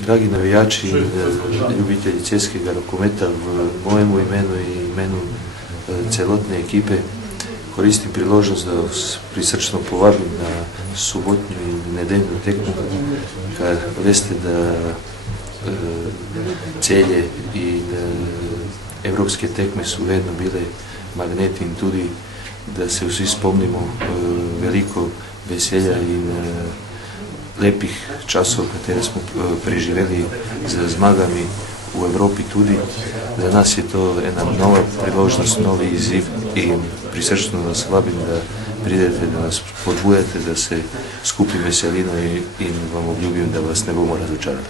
Dragi navijači, ljubitelji českega rokometa, v mojemu imenu in imenu celotne ekipe koristim priložnost, da vas prisrčno povabim na sobotnjo in nedeljno tekmo, kar veste, da Celje in evropske tekme so vedno bile magnet in tudi, da se vsi spomnimo veliko veselja in lepih časov, katere smo preživeli z zmagami v Evropi tudi. Za nas je to ena nova priložnost, novi izziv in prisrčno vas vabim, da pridete, da nas podbujate, da se skupaj veselimo in vam obljubim, da vas ne bomo razočarali.